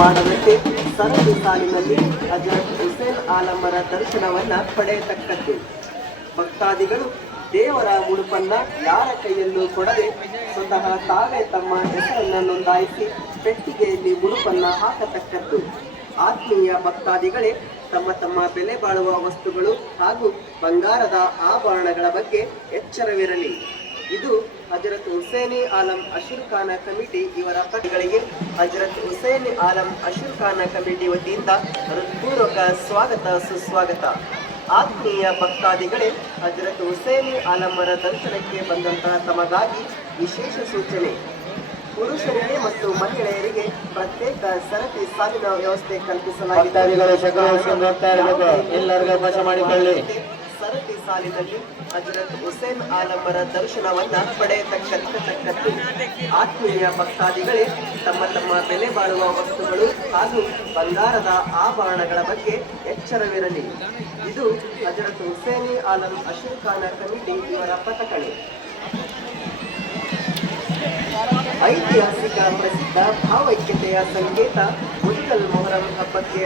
ಮಾಡದಂತೆ ಸರದಿ ಸಾಲಿನಲ್ಲಿ ಹಜರತ್ ಹುಸೇನ್ ಆಲಮರ ದರ್ಶನವನ್ನ ಪಡೆಯತಕ್ಕದ್ದು. ಭಕ್ತಾದಿಗಳು ದೇವರ ಮುಡುಪನ್ನ ಯಾರ ಕೈಯಲ್ಲೂ ಕೊಡದೆ ಸ್ವತಃ ತಾವೇ ತಮ್ಮ ಹೆಸರನ್ನ ನೋಂದಾಯಿಸಿ ಪೆಟ್ಟಿಗೆಯಲ್ಲಿ ಮುಡುಪನ್ನ ಹಾಕತಕ್ಕದ್ದು. ಆತ್ಮೀಯ ಭಕ್ತಾದಿಗಳೇ, ತಮ್ಮ ತಮ್ಮ ಬೆಲೆ ಬಾಳುವ ವಸ್ತುಗಳು ಹಾಗೂ ಬಂಗಾರದ ಆಭರಣಗಳ ಬಗ್ಗೆ ಎಚ್ಚರವಿರಲಿ. ಇದು ಹಜರತ್ ಹುಸೇನಿ ಆಲಂ ಅಶೀರ್ ಖಾನ ಕಮಿಟಿ ಇವರ ಪಟ್ಟಿಗಳಿಗೆ ಹಜರತ್ ಹುಸೇನಿ ಆಲಂ ಅಶೀರ್ ಖಾನ ಕಮಿಟಿ ವತಿಯಿಂದ ಹೃತ್ಪೂರ್ವಕ ಸ್ವಾಗತ ಸುಸ್ವಾಗತ. ಆತ್ಮೀಯ ಭಕ್ತಾದಿಗಳೇ, ಹಜರತ್ ಹುಸೇನಿ ಆಲಮರ ದರ್ಶನಕ್ಕೆ ಬಂದಂತಹ ತಮಗಾಗಿ ವಿಶೇಷ ಸೂಚನೆ. ಪುರುಷರಿಗೆ ಮತ್ತು ಮಹಿಳೆಯರಿಗೆ ಪ್ರತ್ಯೇಕ ಸರತಿ ಸಾಲಿನ ವ್ಯವಸ್ಥೆ ಕಲ್ಪಿಸಲಾಗಿದೆ. ಸರತಿ ಸಾಲಿನಲ್ಲಿ ಹಜರತ್ ಹುಸೇನ್ ಆಲಮರ ದರ್ಶನವನ್ನ ಪಡೆಯತಕ್ಕದ್ದು. ಆತ್ಮೀಯ ಭಕ್ತಾದಿಗಳೇ, ತಮ್ಮ ತಮ್ಮ ಬೆಲೆ ಬಾಳುವ ವಸ್ತುಗಳು ಹಾಗೂ ಬಂಗಾರದ ಆಭರಣಗಳ ಬಗ್ಗೆ ಎಚ್ಚರವಿರಲಿ. ಇದು ಹಜರತ್ ಹುಸೇನಿ ಆಲಂ ಅಶೀರ್ ಖಾನ ಕಮಿಟಿ ಇವರ ಪ್ರಕಟಣೆ. ಐತಿಹಾಸಿಕ ಪ್ರಸಿದ್ಧ ಭಾವೈಕ್ಯತೆಯ ಸಂಕೇತ ಮುದಿಗಲ್ ಮೊಹರಂ ಹಬ್ಬಕ್ಕೆ